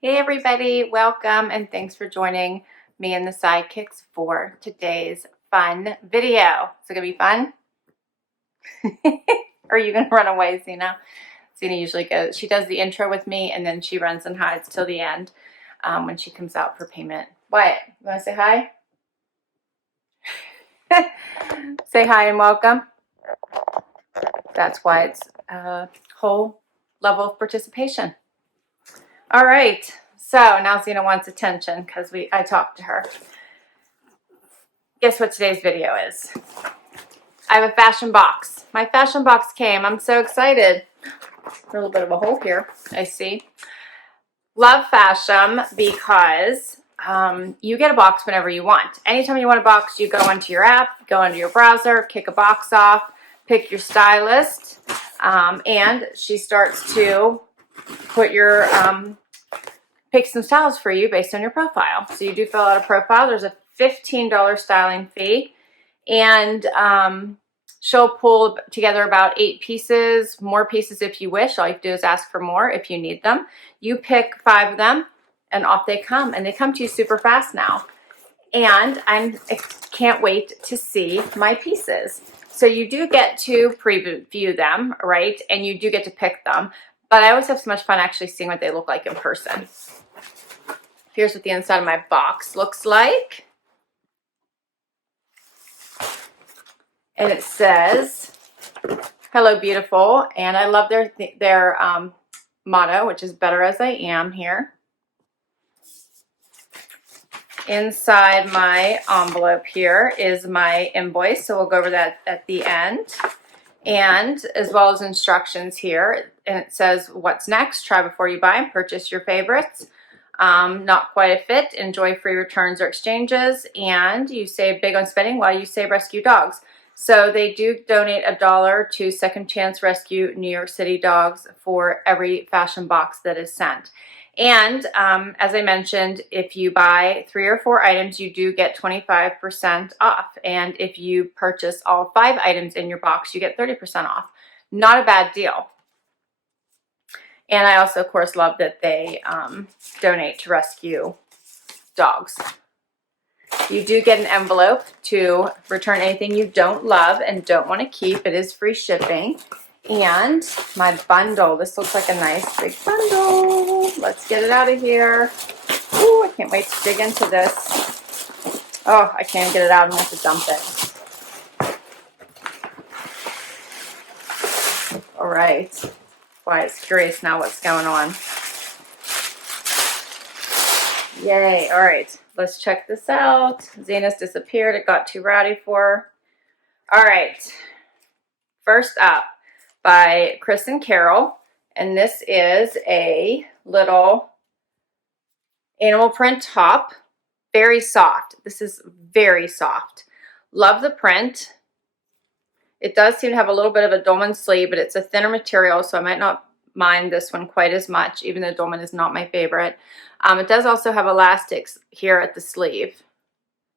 Hey everybody, welcome and thanks for joining me and the sidekicks for today's fun video. Is it gonna be fun? Or are you gonna run away, Zena? Zena usually goes, she does the intro with me and then she runs and hides till the end when she comes out for payment. Wyatt, you wanna say hi? Say hi and welcome. That's Wyatt's whole level of participation. All right, so now Zena wants attention because I talked to her. Guess what today's video is? I have a Fashom box. My Fashom box came. I'm so excited. A little bit of a hole here, I see. Love Fashom because you get a box whenever you want. Anytime you want a box, you go into your app, go into your browser, kick a box off, pick your stylist, and she starts to put your pick some styles for you based on your profile. So you do fill out a profile. There's a $15 styling fee, and she'll pull together about 8 pieces, more pieces if you wish. All you have to do is ask for more if you need them. You pick 5 of them, and off they come, and they come to you super fast now. And I can't wait to see my pieces. So you do get to preview them, right? And you do get to pick them. But I always have so much fun actually seeing what they look like in person. Here's what the inside of my box looks like. And it says, "Hello, beautiful." And I love their motto, which is "Better as I am" here. Inside my envelope here is my invoice, so we'll go over that at the end. And as well as instructions here. And it says, "What's next? Try before you buy. Purchase your favorites. Not quite a fit. Enjoy free returns or exchanges. And you save big on spending while you save rescue dogs." So they do donate $1 to Second Chance Rescue New York City Dogs for every Fashom box that is sent. And as I mentioned, if you buy 3 or 4 items, you do get 25% off. And if you purchase all 5 items in your box, you get 30% off. Not a bad deal. And I also, of course, love that they donate to rescue dogs. You do get an envelope to return anything you don't love and don't want to keep. It is free shipping. And my bundle. This looks like a nice big bundle. Let's get it out of here. Ooh, I can't wait to dig into this. Oh, I can't get it out. I'm going to have to dump it. All right. Wyatt's curious now what's going on. Yay. All right. Let's check this out. Zena's disappeared. It got too rowdy for her. All right. First up, by Chris and Carol. And this is a little animal print top. Very soft. This is very soft. Love the print. It does seem to have a little bit of a dolman sleeve, but it's a thinner material, so I might not mind this one quite as much, even though dolman is not my favorite. It does also have elastics here at the sleeve.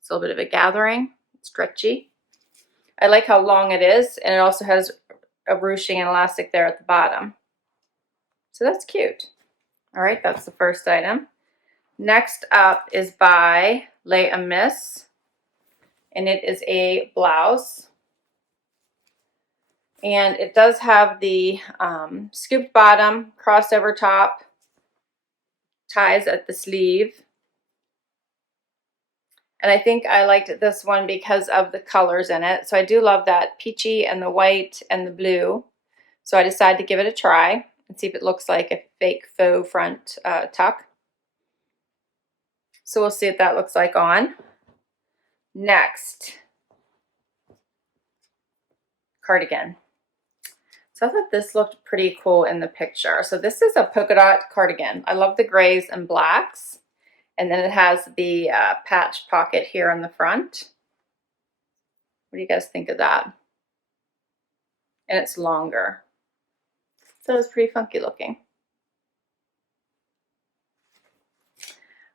It's a little bit of a gathering, stretchy. I like how long it is, and it also has a ruching and elastic there at the bottom. So that's cute. All right, that's the first item. Next up is by Leopard, and it is a blouse. And it does have the scooped bottom, crossover top, ties at the sleeve. And I think I liked this one because of the colors in it. So I do love that peachy and the white and the blue. So I decided to give it a try and see if it looks like a fake faux front tuck. So we'll see what that looks like on. Next, cardigan. So I thought this looked pretty cool in the picture. So this is a polka dot cardigan. I love the grays and blacks. And then it has the patch pocket here on the front. What do you guys think of that? And it's longer. So it's pretty funky looking.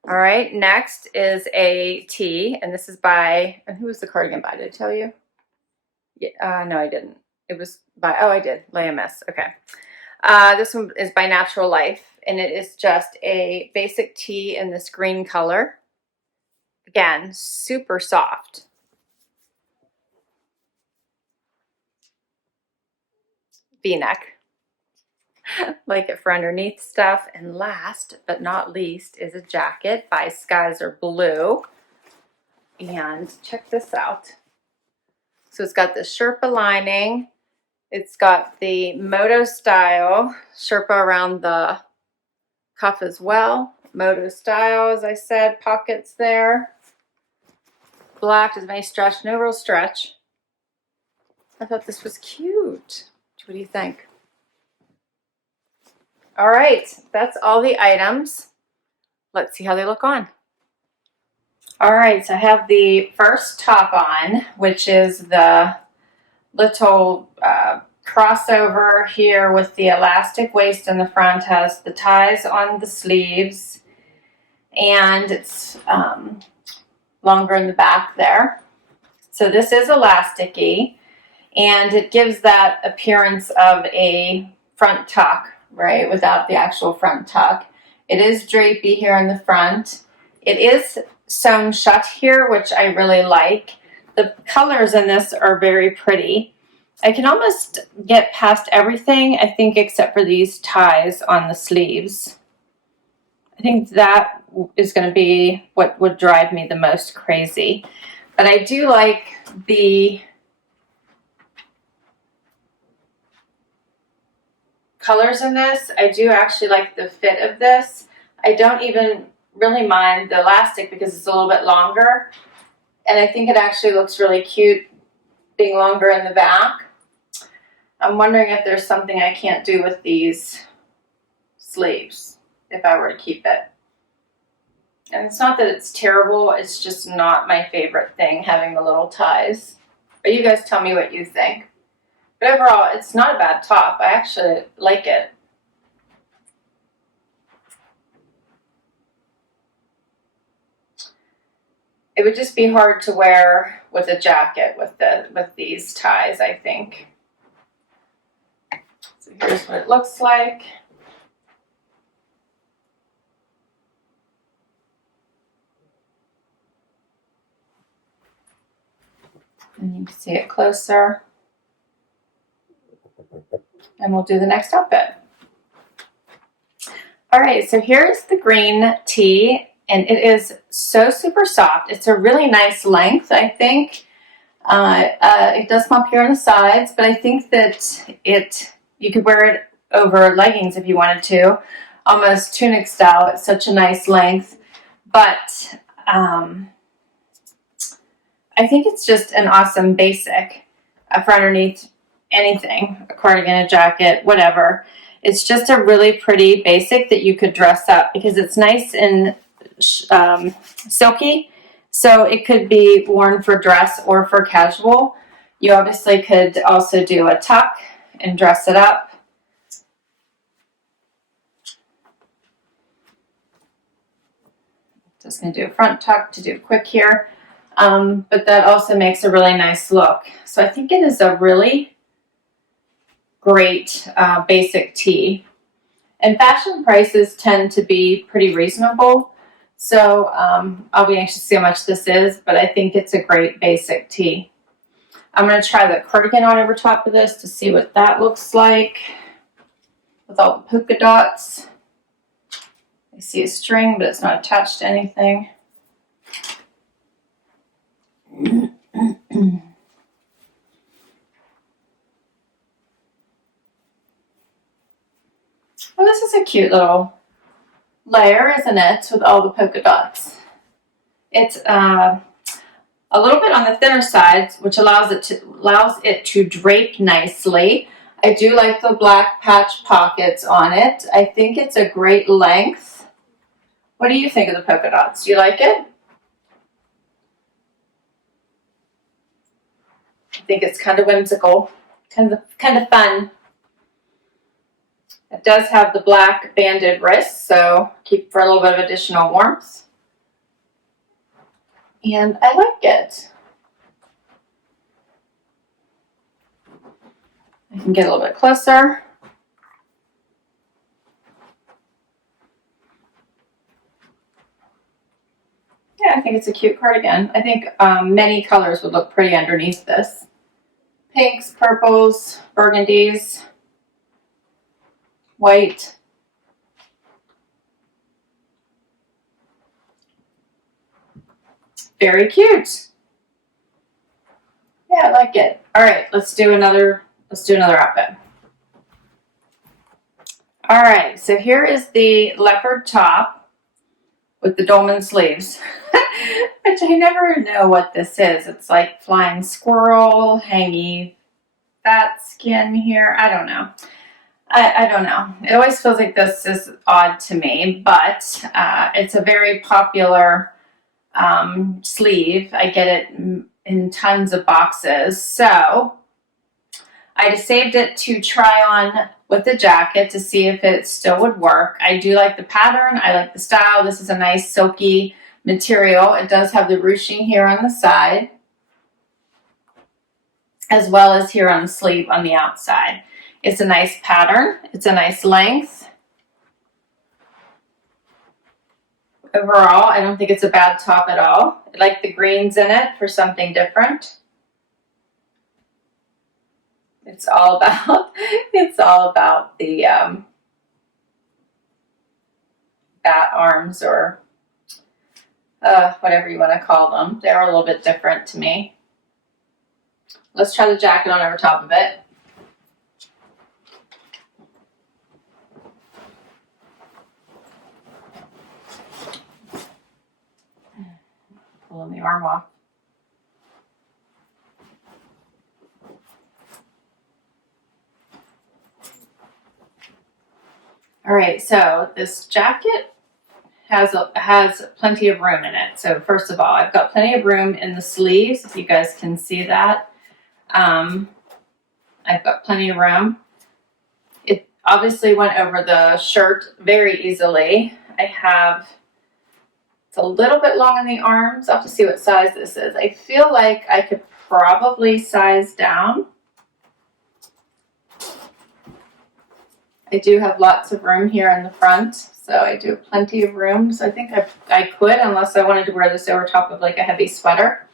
All right, next is a tee, and this is by, and who was the cardigan by? Did I tell you? Yeah, no, I didn't. It was by, oh, I did, Leopard. Okay. This one is by Natural Life, and it is just a basic tee in this green color. Again, super soft. V-neck. Like it for underneath stuff. And last but not least is a jacket by Skies Are Blue. And check this out. So it's got the Sherpa lining. It's got the Moto style Sherpa around the cuff as well. Moto style, as I said, pockets there. Black, doesn't have any stretch, no real stretch. I thought this was cute. What do you think? All right, that's all the items. Let's see how they look on. All right, so I have the first top on, which is the little crossover here with the elastic waist in the front, has the ties on the sleeves, and it's longer in the back there. So this is elasticy, and it gives that appearance of a front tuck, right, without the actual front tuck. It is drapey here in the front. It is sewn shut here, which I really like. The colors in this are very pretty. I can almost get past everything, I think, except for these ties on the sleeves. I think that is going to be what would drive me the most crazy. But I do like the colors in this. I do actually like the fit of this. I don't even really mind the elastic because it's a little bit longer. And I think it actually looks really cute being longer in the back. I'm wondering if there's something I can't do with these sleeves if I were to keep it. And it's not that it's terrible, it's just not my favorite thing, having the little ties. But you guys tell me what you think. But overall, it's not a bad top. I actually like it. It would just be hard to wear with a jacket with these ties, I think. So here's what it looks like. And you can see it closer. And we'll do the next outfit. All right, so here's the green tee, and it is so super soft. It's a really nice length, I think. It does come up here on the sides, but I think that you could wear it over leggings if you wanted to, almost tunic style. It's such a nice length, but I think it's just an awesome basic for underneath anything, a cardigan, a jacket, whatever. It's just a really pretty basic that you could dress up because it's nice and silky. So it could be worn for dress or for casual. You obviously could also do a tuck and dress it up. Just going to do a front tuck to do quick here. But that also makes a really nice look. So I think it is a really great basic tee. And fashion prices tend to be pretty reasonable. So I'll be anxious to see how much this is, but I think it's a great basic tee. I'm going to try the cardigan on over top of this to see what that looks like with all the polka dots. I see a string, but it's not attached to anything. Well, this is a cute little layer, isn't it, with all the polka dots. It's a little bit on the thinner side, which allows it to drape nicely. I do like the black patch pockets on it. I think it's a great length. What do you think of the polka dots? Do you like it? I think it's kind of whimsical, kind of fun. It does have the black banded wrists, so keep for a little bit of additional warmth. And I like it. I can get a little bit closer. Yeah, I think it's a cute cardigan. I think many colors would look pretty underneath this. Pinks, purples, burgundies, white. Very cute. Yeah, I like it. All right, let's do another outfit. All right, so here is the leopard top with the dolman sleeves, which I never know what this is. It's like flying squirrel, hangy fat skin here. I don't know. I don't know. It always feels like this is odd to me, but it's a very popular sleeve. I get it in tons of boxes. So I just saved it to try on with the jacket to see if it still would work. I do like the pattern. I like the style. This is a nice silky material. It does have the ruching here on the side, as well as here on the sleeve on the outside. It's a nice pattern. It's a nice length. Overall, I don't think it's a bad top at all. I like the greens in it for something different. It's all about the bat arms, or whatever you want to call them. They're a little bit different to me. Let's try the jacket on over top of it. Pulling the arm off. All right, so this jacket has plenty of room in it. So first of all, I've got plenty of room in the sleeves, if you guys can see that. I've got plenty of room. It obviously went over the shirt very easily. It's a little bit long on the arms. I'll have to see what size this is. I feel like I could probably size down. I do have lots of room here in the front, so I do have plenty of room. So I think I could, unless I wanted to wear this over top of like a heavy sweater.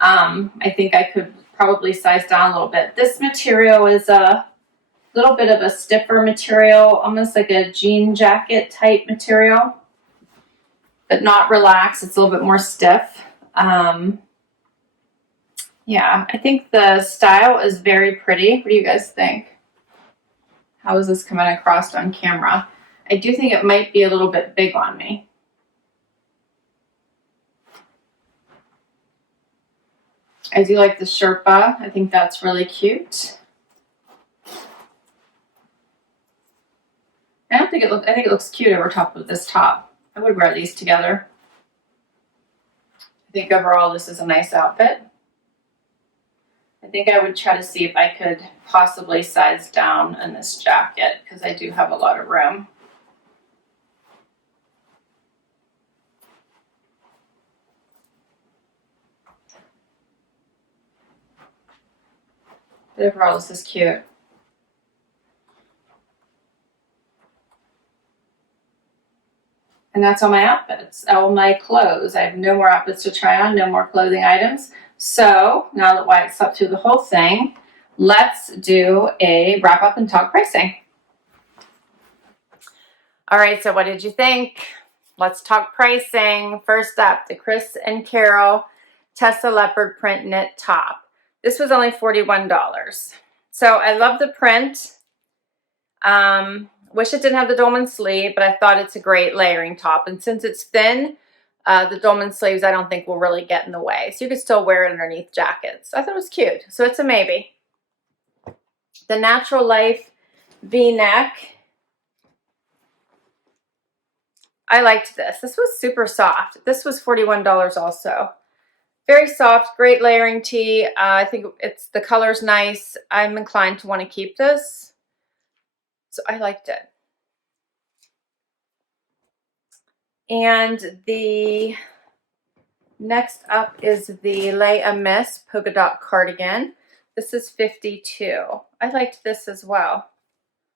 I think I could probably size down a little bit. This material is a little bit of a stiffer material, almost like a jean jacket type material, but not relaxed. It's a little bit more stiff. Yeah, I think the style is very pretty. What do you guys think? How is this coming across on camera? I do think it might be a little bit big on me. I do like the Sherpa. I think that's really cute. I think it looks cute over top of this top. I would wear these together. I think overall this is a nice outfit. I think I would try to see if I could possibly size down in this jacket, because I do have a lot of room. But overall, this is cute. And that's all my outfits, all my clothes. I have no more outfits to try on, no more clothing items. So now that Wyatt slept through the whole thing, let's do a wrap up and talk pricing. All right, so what did you think? Let's talk pricing. First up, the Chris and Carol Tessa leopard print knit top. This was only $41. So I love the print. Wish it didn't have the dolman sleeve, but I thought it's a great layering top. And since it's thin, the dolman sleeves I don't think will really get in the way. So you could still wear it underneath jackets. I thought it was cute. So it's a maybe. The Natural Life V-neck. I liked this. This was super soft. This was $41 also. Very soft, great layering tee. I think the color's nice. I'm inclined to want to keep this. So I liked it. And the next up is the Lay a Miss polka dot cardigan. This is $52. I liked this as well.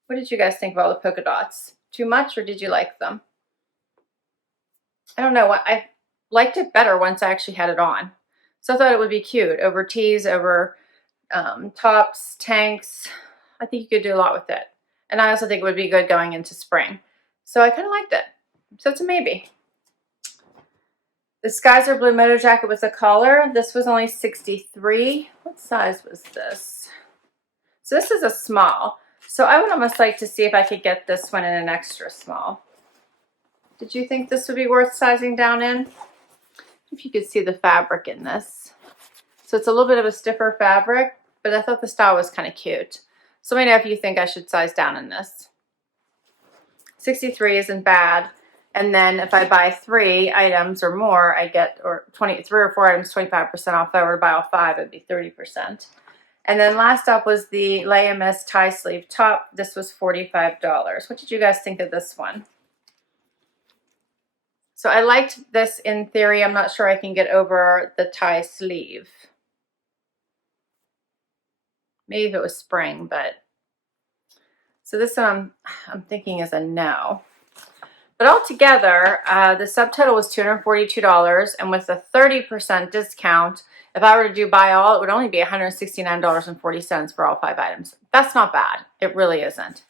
What did you guys think about the polka dots? Too much, or did you like them? I don't know. liked it better once I actually had it on. So I thought it would be cute over tees, over tops, tanks. I think you could do a lot with it. And I also think it would be good going into spring. So I kind of liked it. So it's a maybe. The Skyzer Blue Moto Jacket with a collar. This was only 63. What size was this? So this is a small. So I would almost like to see if I could get this one in an extra small. Did you think this would be worth sizing down in? If you could see the fabric in this. So it's a little bit of a stiffer fabric, but I thought the style was kind of cute. So let me know if you think I should size down in this. 63 isn't bad. And then if I buy 3 items or more, I get, or 3 or 4 items, 25% off. If I were to buy all 5, it'd be 30%. And then last up was the Leia Miss tie sleeve top. This was $45. What did you guys think of this one? So I liked this in theory. I'm not sure I can get over the tie sleeve. Maybe if it was spring, but. So this one I'm thinking is a no. But altogether, the subtotal was $242, and with a 30% discount, if I were to do buy all, it would only be $169.40 for all 5 items. That's not bad. It really isn't.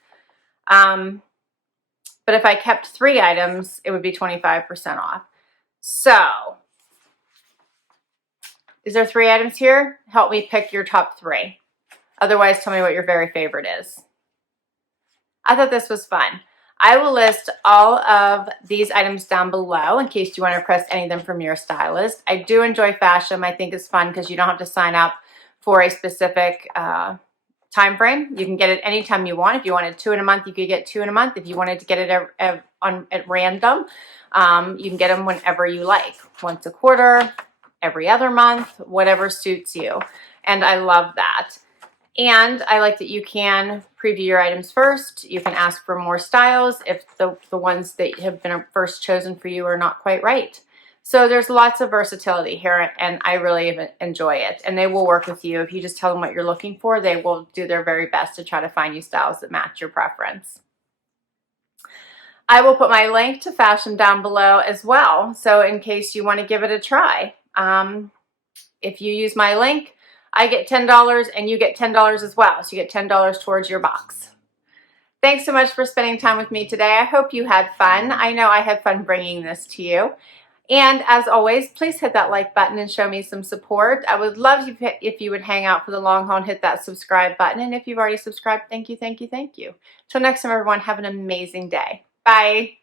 But if I kept 3 items, it would be 25% off. So, is there 3 items here? Help me pick your top 3. Otherwise, tell me what your very favorite is. I thought this was fun. I will list all of these items down below in case you want to request any of them from your stylist. I do enjoy Fashom. I think it's fun because you don't have to sign up for a specific time frame. You can get it anytime you want. If you wanted 2 in a month, you could get 2 in a month. If you wanted to get it at random, you can get them whenever you like. Once a quarter, every other month, whatever suits you. And I love that. And I like that you can preview your items first. You can ask for more styles if the ones that have been first chosen for you are not quite right. So there's lots of versatility here, and I really enjoy it. And they will work with you. If you just tell them what you're looking for, they will do their very best to try to find you styles that match your preference. I will put my link to Fashom down below as well, so in case you want to give it a try. If you use my link, I get $10 and you get $10 as well. So you get $10 towards your box. Thanks so much for spending time with me today. I hope you had fun. I know I had fun bringing this to you. And as always, please hit that like button and show me some support. I would love if you would hang out for the long haul and hit that subscribe button. And if you've already subscribed, thank you, thank you, thank you. Till next time, everyone, have an amazing day. Bye.